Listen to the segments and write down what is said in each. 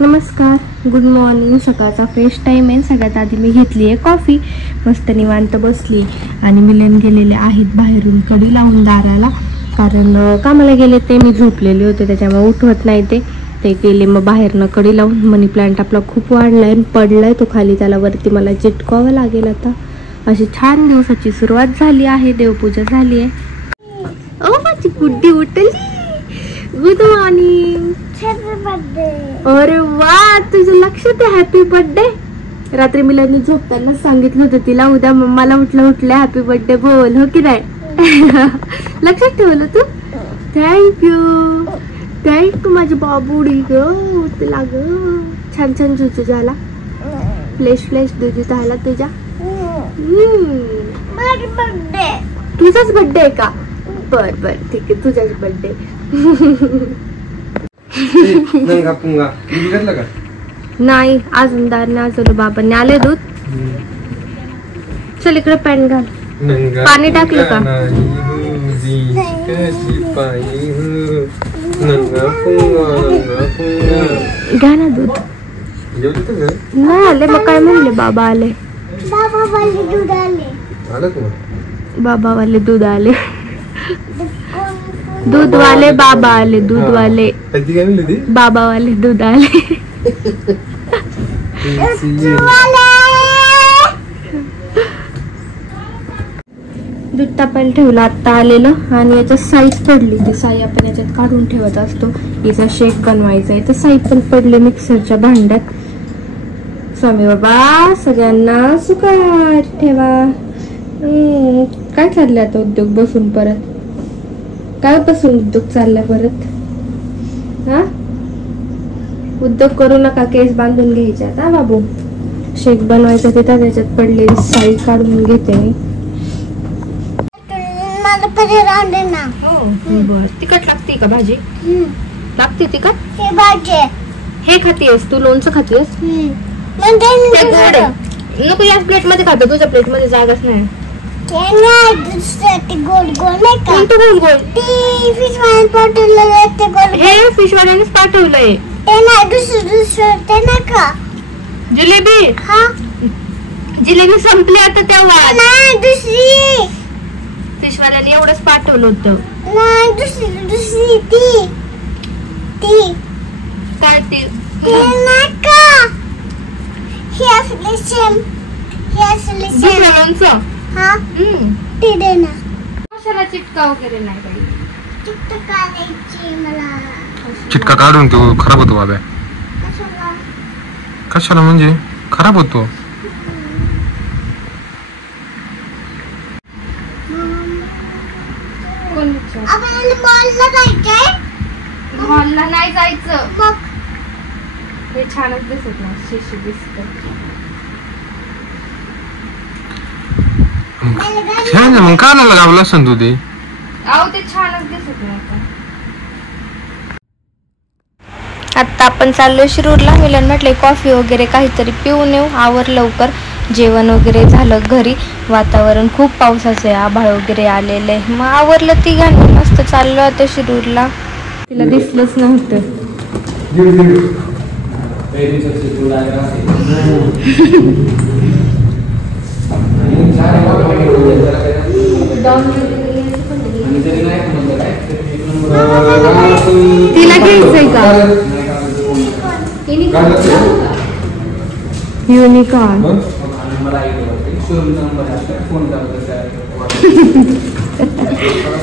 नमस्कार, good morning. सकाळचा fresh time आहे. सगळ्यात आधी मी घेतली आहे कॉफी. मस्त निवांत बसली आणि मिलन गेलेले आहेत बाहेरून कडी लावून दाराला, कारण कामाला गेले ते. मी झोपलेले होते त्याच्यामुळे उठवत नाही ते गेले. मग बाहेरनं कडी लावून. मनी प्लांट आपला खूप वाढलाय आणि पडलाय तो खाली, त्याला वरती मला चिटकावं लागेल. आता अशी छान दिवसाची सुरुवात झाली आहे. देवपूजा झाली आहे. ओ माझी गुड्डी उठली. Good morning. अरे वा, तुझं लक्षात आहे. Happy birthday. रात्री मिलांनी झोपताना सांगितलं होतं तिला, उद्या मम्माला उठल्या हॅपी बर्थडे बोल, हो की नाही? लक्षात ठेवलं तू. थँक्यू माझी बाबुडी ग. तुला ग छान छान जुजू झाला. फ्लेश जुजू झाला तुझ्या. तुझाच बर्थडे आहे का? बर ठीक आहे, तुझाच बर्थडे. नाही अजून दारने आजोलो बाबांनी आले दूध. चल इकडे पॅन्ट घाल. पाणी टाकलं का? घ्या ना दूध. नाही आले मग काय म्हणले? बाबा आले. बाबावाले दूध आले. दूध वाले बाबा आले. दूध वाले बाबा वाले दूध आले. दूध तापायला ठेवलं आता आलेलं. आणि याच्यात साईज पडली. ती साई आपण याच्यात काढून ठेवत असतो. हिचा शेक बनवायचा आहे तर साई पण पडले मिक्सरच्या भांड्यात. स्वामी बाबा सगळ्यांना सुखात ठेवा. काय चाललंय आता उद्योग बसून परत? काय बसून उद्योग चाललाय परत? हा, उद्योग करू नका. केस बांधून घ्यायचे आता बाबू. शेक बनवायचं तिथं त्याच्यात पडले साई काढून घेते मी. बर, तिखट लागते का भाजी? लागते तिखट. हे खातेस तू? लोणचं खातेस? नको, याच प्लेट मध्ये खातो. तुझ्या प्लेट मध्ये जागाच नाही. फिश वाल्यानेच पाठवलंय. जिलेबी संपली आता तेव्हा. दुसरी फिश वाल्याने एवढंच पाठवलं होतं. दुसरी ती काय ती? लोणचं. कशाला चिटका वगैरे नाही काही. चिटका काढून तो खराब होतो बाबा. कशाला म्हणजे खराब होतो? मॉलला नाही जायचं. हे छानच दिसत ना, शिशी दिसत. छान मग कानाला लावलं असं तू ते. अहो ते छानच दिसत नाही. आता आपण चाललोय शिरूरला. मिलन म्हटले कॉफी वगैरे काहीतरी पिऊन येऊ. आवर लवकर. जेवण वगैरे झालं घरी. वातावरण खूप पावसाचं आहे. आभाळ वगैरे आलेलं आहे. मग आवरलं तिघांनी. मस्त चाललो आता शिरूरला. तिला दिसलंच नव्हतं. तिला घ्यायचंय का युनिकॉर्न?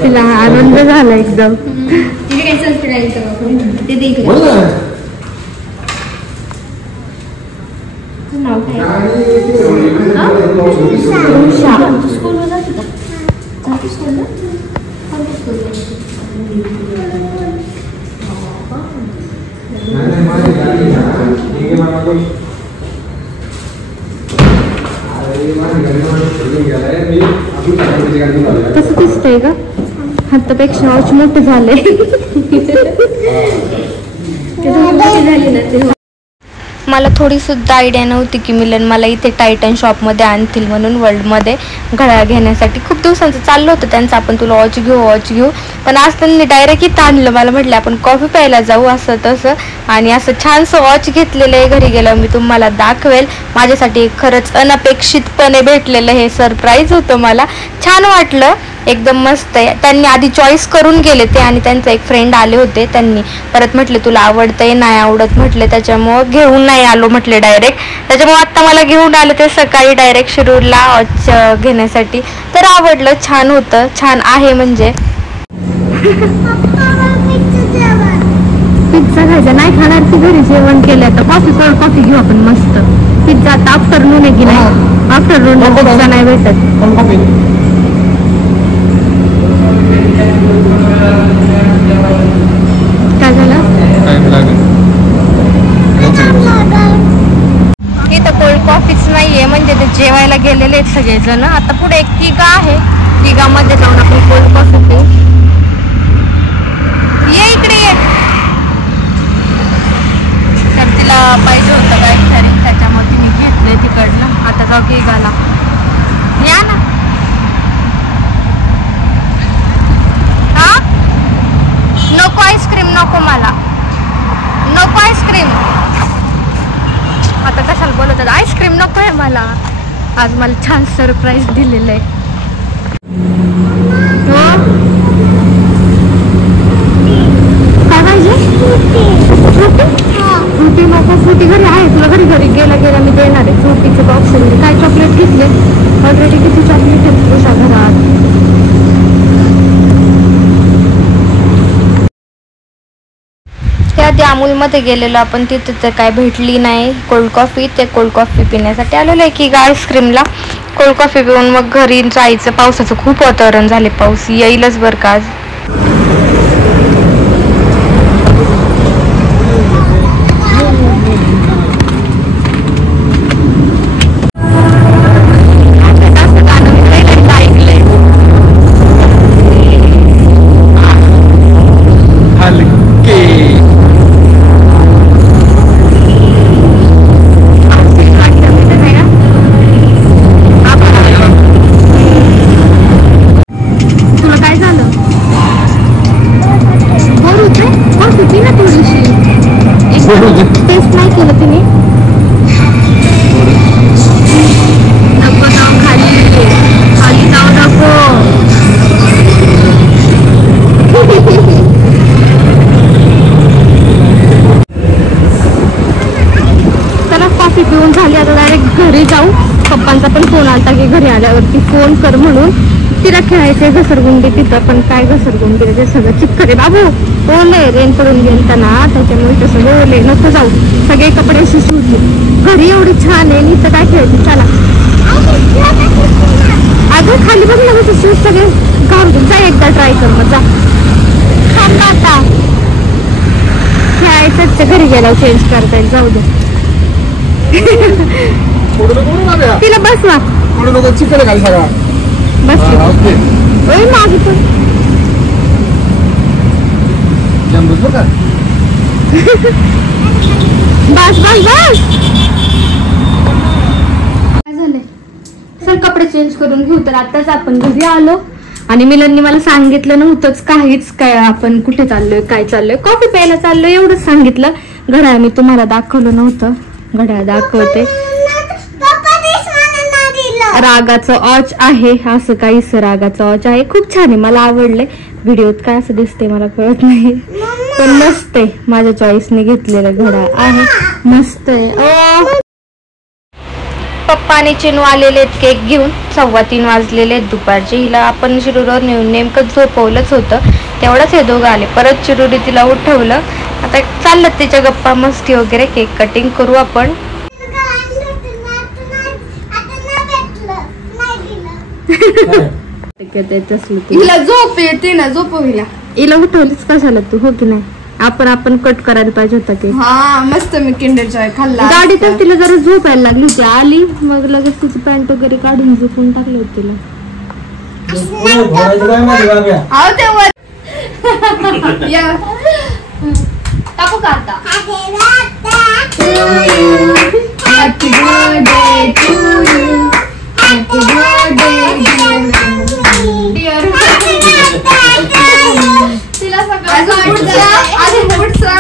तिला आनंद झाला एकदम. नाव काय? कसं दिसतंय का? हातापेक्षा औच मोठे झाले. मला थोडी सुद्धा आयडिया नव्हती की मिलन मला इथे टायटन शॉपमध्ये आणतील म्हणून. वर्ल्डमध्ये घड्याळ घेण्यासाठी खूप दिवसांचं चाललं होतं त्यांचं, आपण तुला वॉच घेऊ. पण आज त्यांनी डायरेक्ट इथं आणलं. मला म्हटलं आपण कॉफी प्यायला जाऊ असं तसं. आणि असं छानसं वॉच घेतलेलं आहे. घरी गेलं मी तुम्हाला दाखवेल. माझ्यासाठी खरंच अनपेक्षितपणे भेटलेलं हे सरप्राईज होतं. मला छान वाटलं, एकदम मस्त आहे. त्यांनी आधी चॉईस करून गेले ते आणि त्यांचा एक फ्रेंड आले होते. त्यांनी परत म्हटले तुला आवडतंय नाही आवडत म्हटले, त्याच्यामुळं घेऊन नाही आलो म्हटले डायरेक्ट. त्याच्यामुळे आत्ता मला घेऊन आलं ते सकाळी डायरेक्ट शिरूरला वॉच घेण्यासाठी. तर आवडलं, छान होतं, छान आहे. म्हणजे पिझ्झा खायचा नाही खाणार की घरी जेवण केलं आता कॉफी घेऊ आपण मस्त. पिझ्झा आता आफ्टरनून आहे की नाही, आफ्टरनूनला पिझ्झा नाही भेटत. काय झालं इथं कोल्ड कॉफीच नाहीये, म्हणजे ते जेवायला गेलेले आहेत सगळेजण. आता पुढे एक किगा आहे, किगामध्ये जाऊन आपण कोल्ड कॉफी पिऊ. ये इकडे ये. तर तिला पाहिजे होतं काहीतरी, त्याच्यामुळे तिने घेतले तिकडनं. आता जाऊ किगाला. या ना. हा नको आईस्क्रीम, नको मला नको आईस्क्रीम. आता कशाला बोलत आईस्क्रीम नको आहे मला. आज मला छान सरप्राईज दिलेलं आहे. काय पाहिजे? फ्रुटी नको, फ्रुटी घरी आहे तुला. घरी गेला मी देणार आहे फ्रुटीचे बॉक्स. काय चॉकलेट घेतले ऑलरेडी, किती चॉकलेट आहेत तुझ्या घरात. त्या अमूलमध्ये गेलेलो आपण, तिथे तर काय भेटली नाही कोल्ड कॉफी. ते कोल्ड कॉफी पिण्यासाठी आलेलो आहे की आईस्क्रीमला. कोल्ड कॉफी पिऊन मग घरी जायचं. पावसाचं खूप वातावरण झाले, पाऊस येईलच बरं का आज. टेस्ट नाही केलं तिने. नको जाऊ खाली जाऊ नको. चला कॉफी पिऊन झाली, आता डायरेक्ट घरी जाऊ. पप्पांचा पण फोन आलता की घरी आल्यावरती फोन कर म्हणून. तिला खेळायचे घसरगुंडी, तिथं पण काय घसरगुंडी ते सगळं चिखल आहे बाबू. ओले रेन पडून गेलता ना, त्याच्यामुळे तसं ओले. नको जाऊ, सगळे कपडे शिजले. घरी एवढी छान आहे, इथं काय खेळते. चला अगं खाली बघ ना कसं शूज सगळे घालून. जा एकदा ट्राय कर मग जा. थांब आता खेळायचंच, घरी गेल्यावर चेंज करता येईल. जाऊ दे तिला बसवा. बस माझी पण बस बस बस. काय झालंय? सर कपडे चेंज करून घेऊ. तर आताच आपण घरी आलो आणि मिलननी मला सांगितलं नव्हतंच काहीच, काय आपण कुठे चाललोय काय चाललोय. कॉफी प्यायला चाललोय एवढंच सांगितलं. घड्याळ मी तुम्हाला दाखवलं नव्हतं, घड्याळ दाखवते. रागाचं ऑच आहे, असं काहीच रागाचं ऑच आहे. खूप छान आहे, मला आवडलंय. व्हिडिओत काय असं दिसते मला कळत नाही, पण मस्त आहे. माझ्या चॉईसने घेतलेलं घड्याळ आहे, मस्त आहे. पप्पा आणि चिनू आलेले आहेत केक घेऊन. 3:15 वाजलेले आहेत दुपारचे. हिला आपण शिरूरवर नेऊन नेमकं झोपवलंच होतं, तेवढंच हे दोघं आले. परत चिरूरी तिला उठवलं. आता चाललं तिच्या गप्पा मस्ती वगैरे. केक कटिंग करू आपण. हिला झोप येते ना, झोपव हिला. हिला उठवलीच कशाला तू, हो की नाही? आपण कट करायला पाहिजे होता केक. हा मस्त, मी किंडर जॉय खाल्ला. गाडीतच तिला जरा झोपायला लागली होती. आली मग लगेच तिची पॅन्ट वगैरे काढून झोपून टाकली होती तिला. टाकू का आता? Happy birthday to you. Happy birthday dear. तिला सगळं पुढचा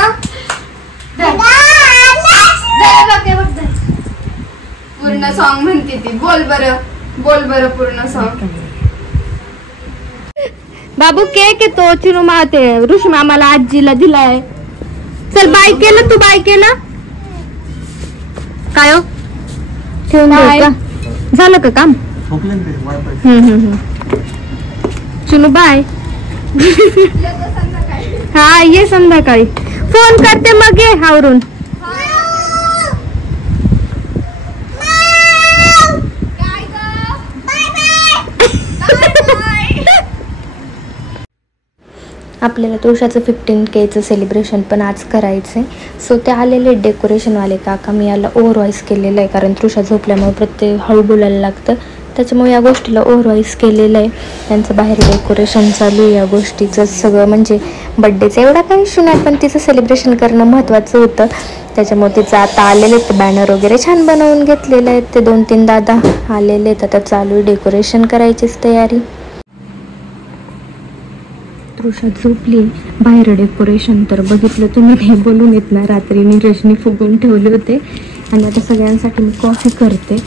पूर्ण सॉन्ग म्हणते ती. बोल बरं पूर्ण सॉन्ग. बाबू केक येतो चिरू माते ऋषी मामाला आजीला दिलाय. चल बाय केलं तू बाय केलं काय हो ठेवून देऊ का झालं का काम. चुनू बाय. हा ये संध्याकाळी फोन करते मग ये आवरून. आपल्याला तुळशाचं 15K सेलिब्रेशन पण आज करायचं आहे. सो ते आलेले डेकोरेशनवाले काका. मी याला ओव्हरवाईज केलेलं आहे कारण तुळशा झोपल्यामुळे प्रत्येक हळू बोलायला लागतं, त्याच्यामुळे या गोष्टीला ओव्हरवाईज केलेलं आहे. त्यांचं बाहेर डेकोरेशन चालू आहे या गोष्टीचं सगळं. म्हणजे बड्डेचं एवढा काही इश्यू नाही पण तिचं सेलिब्रेशन करणं महत्त्वाचं होतं, त्याच्यामुळे तिचं आता आलेले आहेत बॅनर वगैरे छान बनवून घेतलेले आहेत. ते 2-3 दादा आलेले आहेत. आता चालू आहे डेकोरेशन करायचीच तयारी. तुळशा झोपली. बाहेर डेकोरेशन तर बघितलं तुम्ही, नाही बोलून येत ना, रात्री नीरजनी फुगून ठेवले होते. आणि आता सगळ्यांसाठी मी कॉफी करते.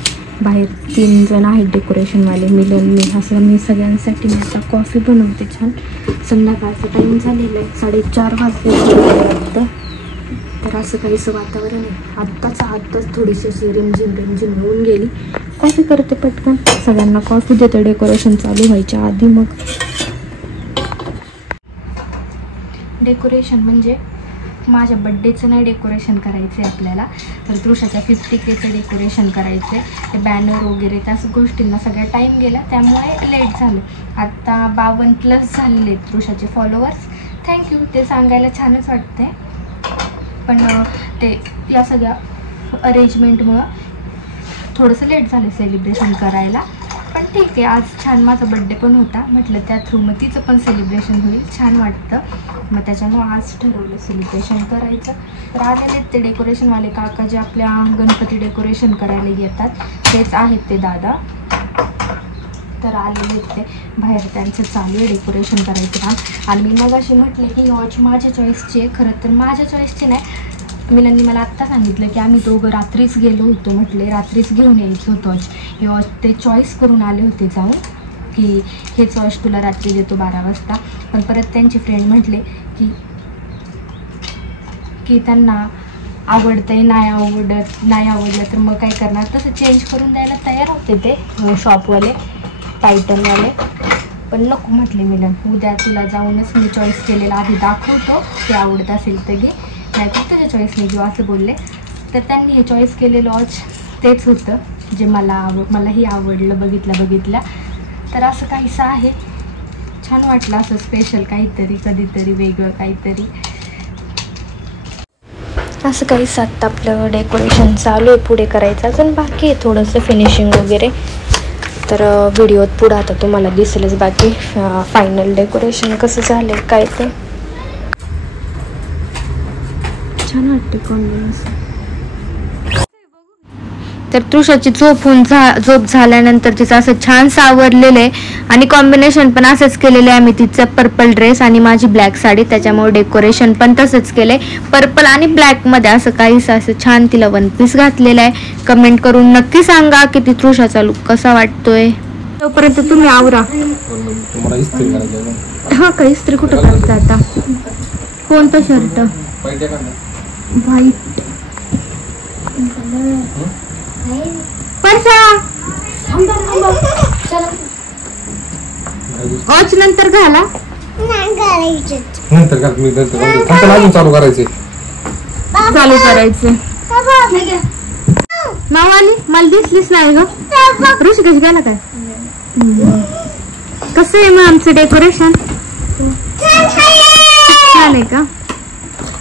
बाहेर 3 जण आहेत डेकोरेशनवाले, मिलन मी, असं मी सगळ्यांसाठी मी आता कॉफी बनवते छान. संध्याकाळचा टाईम झालेला आहे, 4:30 वाजले. तर असं काहीसं वातावरण आहे. आत्ताच थोडीशी अशी रिमझिम होऊन गेली. कॉफी करते पटकन, सगळ्यांना कॉफी देते डेकोरेशन चालू व्हायच्या आधी. मग डेकोरेशन म्हणजे माझ्या बड्डेचं नाही डेकोरेशन करायचं आहे आपल्याला, तर तुळशाच्या 50Kचं डेकोरेशन करायचं आहे. ते बॅनर वगैरे त्या गोष्टींना सगळा टाईम गेला, त्यामुळे लेट झालं. आत्ता 52+ झालेले तुळशाचे फॉलोअर्स. थँक्यू, ते सांगायला छानच वाटते. पण ते या सगळ्या अरेंजमेंटमुळं थोडंसं लेट झालं सेलिब्रेशन करायला. पण ठीक आहे, आज छान माझा बड्डे पण होता, म्हटलं त्या थ्रू मग तिचं पण सेलिब्रेशन होईल, छान वाटतं. मग त्याच्यामुळं आज ठरवलं सेलिब्रेशन करायचं. तर आलेले ते डेकोरेशनवाले काका जे आपल्या गणपती डेकोरेशन करायला येतात, तेच आहेत ते दादा. तर आलेले ते बाहेर, त्यांचं चालू आहे डेकोरेशन करायचं काम. आणि मी मगाशी म्हटले की वॉच माझ्या चॉईसची आहे. खरं तर माझ्या चॉईसची नाही, मिलननी मला आत्ता सांगितलं की आम्ही दोघं रात्रीच गेलो होतो, म्हटले रात्रीच घेऊन यायचं होतं हे वॉच. ते चॉईस करून आले होते जाऊन की हेच वॉच तुला रात्री देतो 12 वाजता. पण परत त्यांचे फ्रेंड म्हटले की त्यांना आवडतंय, नाही आवडलं तर मग काय करणार, तसं चेंज करून द्यायला तयार होते ते शॉपवाले, टायटनवाले. पण नको म्हटले मिलन, उद्या तुला जाऊनच मी चॉईस केलेला आधी दाखवतो, ते आवडत असेल तर घे, नाही तर तुझ्या चॉईसने घेऊ असं बोलले. तर त्यांनी हे चॉईस केलेलं वॉच तेच होतं जे मलाही आवडलं बघितल्या. तर असं काहीसं आहे, छान वाटलं असं स्पेशल काहीतरी, कधीतरी वेगळं काहीतरी. असं काही सात आपलं डेकोरेशन चालू आहे, पुढे करायचं अजून बाकी आहे थोडंसं फिनिशिंग वगैरे. तर व्हिडिओत पुढं आता तुम्हाला दिसेलच बाकी फायनल डेकोरेशन कसं झालं आहे काय ते. छान वाटते कॉम्बिनेशन. तर तुळशाची झोप झाल्यानंतर तिचं असं छान सावरलेलं आहे आणि कॉम्बिनेशन पण असंच केलेलं आहे आम्ही. तिचं पर्पल ड्रेस आणि माझी ब्लॅक साडी, त्याच्यामुळे डेकोरेशन पण तसंच केलंय, पर्पल आणि ब्लॅक मध्ये असं काहीसं असं छान तिला 1 पीस घातलेला आहे. कमेंट करून नक्की सांगा की ती तुळशाचा लुक कसा वाटतोय. तोपर्यंत तुम्ही आवरा. हा का इस्त्री कुठं करता आता, कोणतं शर्ट व्हाईट वॉच नंतर घाला, चालू करायचे मावाली मला दिसलीच नाही ग. ऋषिकेश गेला काय? कसं आहे मग आमचं डेकोरेशन? छान आहे का?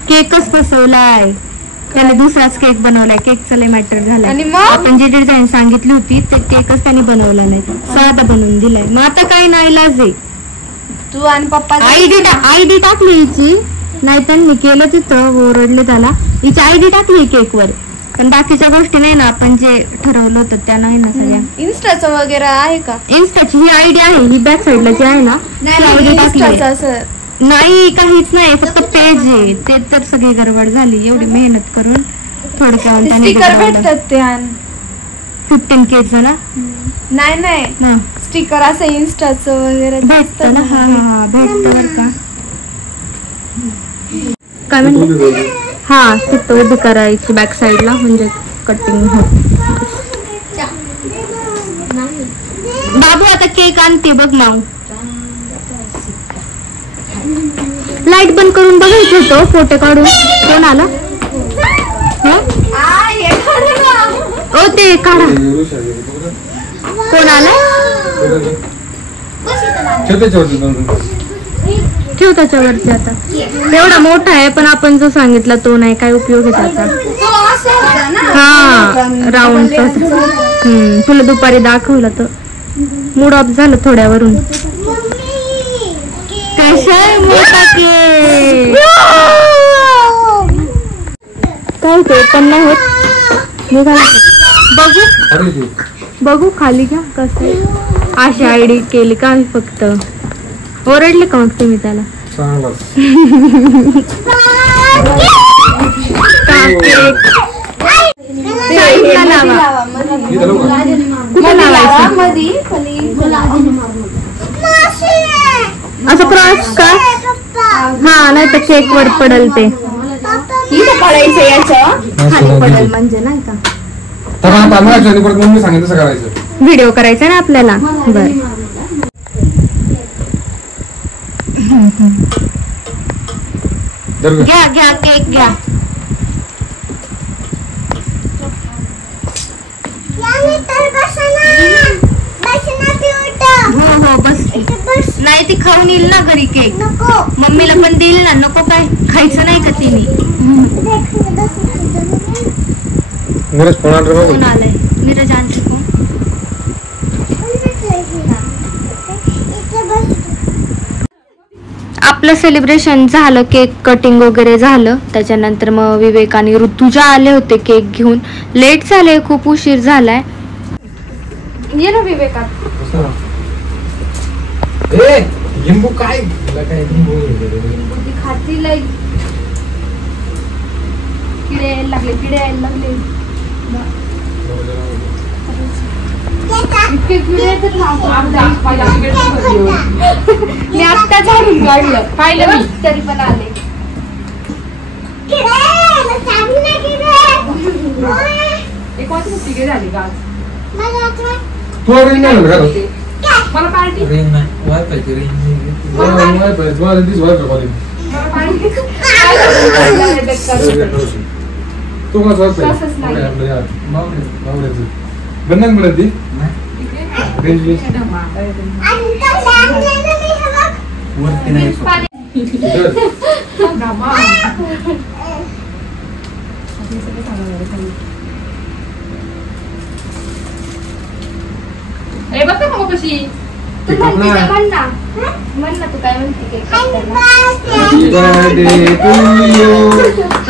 केकच बसवलाय त्याने, दुसराच केक बनवलाय. केकचा लय मॅटर झाला आणि मग आपण जी डिझाईन सांगितली होती ते केकच त्यांनी बनवला नाही, साधा बनवून दिलाय. मग आता काही नाही इलाज आहे. तू आणि पप्पा आयडी टाकली हिची, नाही त्यांनी केलं तिथं ओरडले त्याला. हिची आयडी टाकली केकवर, पण बाकीच्या गोष्टी नाही ना, आपण जे ठरवलं होतं त्या नाही ना सगळ्या. इन्स्टाचं वगैरे आहे का? इन्स्टाची ही आयडी आहे, ही बॅक साईडला जी आहे ना आयडी टाकली नाही, काहीच नाही, फक्त पेज आहे. ते तर सगळी गडबड झाली एवढी मेहनत करून. थोडक्यात स्टिकर भेटतात ते 15K ना? नाही हा स्टिकर असं इन्स्टाचं वगैरे भेटतं ना. हा हा भेटतं बरं का. काय म्हणते? हा तिथं उभी करायची बॅक साईडला म्हणजे कटिंग होत. बाबू आता केक आणते बघ माऊ. लाईट बंद करून बघायचं होतं फोटो काढून. कोण आला? ओ ते काढा. कोण आला? ठेव त्याच्यावरती. आता एवढा मोठा आहे पण आपण जो सांगितला तो नाही. काय उपयोग आहे त्याचा? हा राऊंड. तुला दुपारी दाखवलं तर मूड ऑफ झालं थोड्यावरून. कसं मोठा केक काय ते पण नाही होत. बघू बघू खाली घ्या कसं. अशी आयडी केली का मी फक्त. ओरडले का मग तुम्ही त्याला? असं क्रॉस का? हा नाही तर केक वर पडल ते. पडायचं याचं खाली पडेल म्हणजे नाही का. मम्मी सांगितलं तसं करायचं. व्हिडिओ करायचा ना आपल्याला. बर घ्या घ्या केक घ्या. हो हो बस. नाही ती खाऊन येईल ना घरी केक. मम्मीला पण देईल ना. नको काय खायचं नाही का तिने? कोण आलंय? नीरज आणते कोण? आपलं सेलिब्रेशन झालं. केक कटिंग वगैरे झालं. त्याच्यानंतर मग विवेक आणि ऋतुजा आले होते केक घेऊन. लेट झाले खूप उशीर झालाय. ये ना विवेकात. लिंबू काय खाती लाईक किडे यायला लागले. मी आत्ता झाडून काढलं. पाहिलं मी तरी पण आले. मला पार्टी बंधन मिळत ती बघ मग कशी तू म्हणते म्हण ना तू काय म्हणते.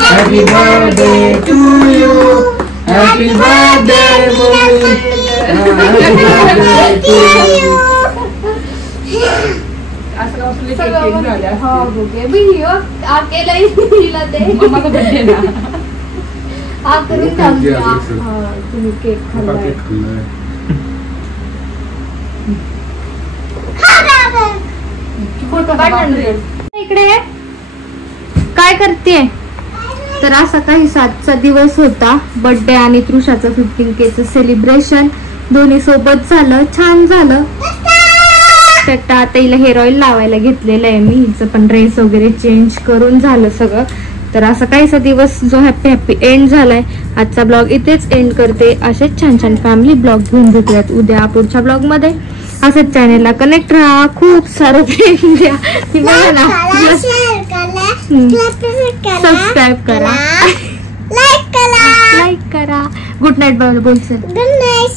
Happy birthday to you. Happy birthday mommy. Happy birthday to you. असं आपले केक झाले. हो ओके बियो आकेला हिला ते मम्माचा बर्थडे ना. आ करून चालू. हां तुम्ही केक खाल्लाय. इकडे काय करते? तर असा काही 7चा दिवस होता. बर्थडे आणि तृषाचं 15Kचं सेलिब्रेशन दोन्ही सोबत झालं. छान झालं. तर आता हिला हेअर ऑइल लावायला घेतलेलं आहे मी. हिचं पण ड्रेस वगैरे चेंज करून झालं सगळं. तर असा काहीसा दिवस जो हॅपी एंड झालाय. आजचा ब्लॉग इथेच एंड करते. असेच छान छान फॅमिली ब्लॉग घेऊन भेटूयात उद्या पुढच्या ब्लॉग मध्ये. असंच चॅनेलला कनेक्ट राहा. खूप सारं प्रेम द्या. सबस्क्राईब करा. लाईक करा. गुड नाईट बोल सर. Good night.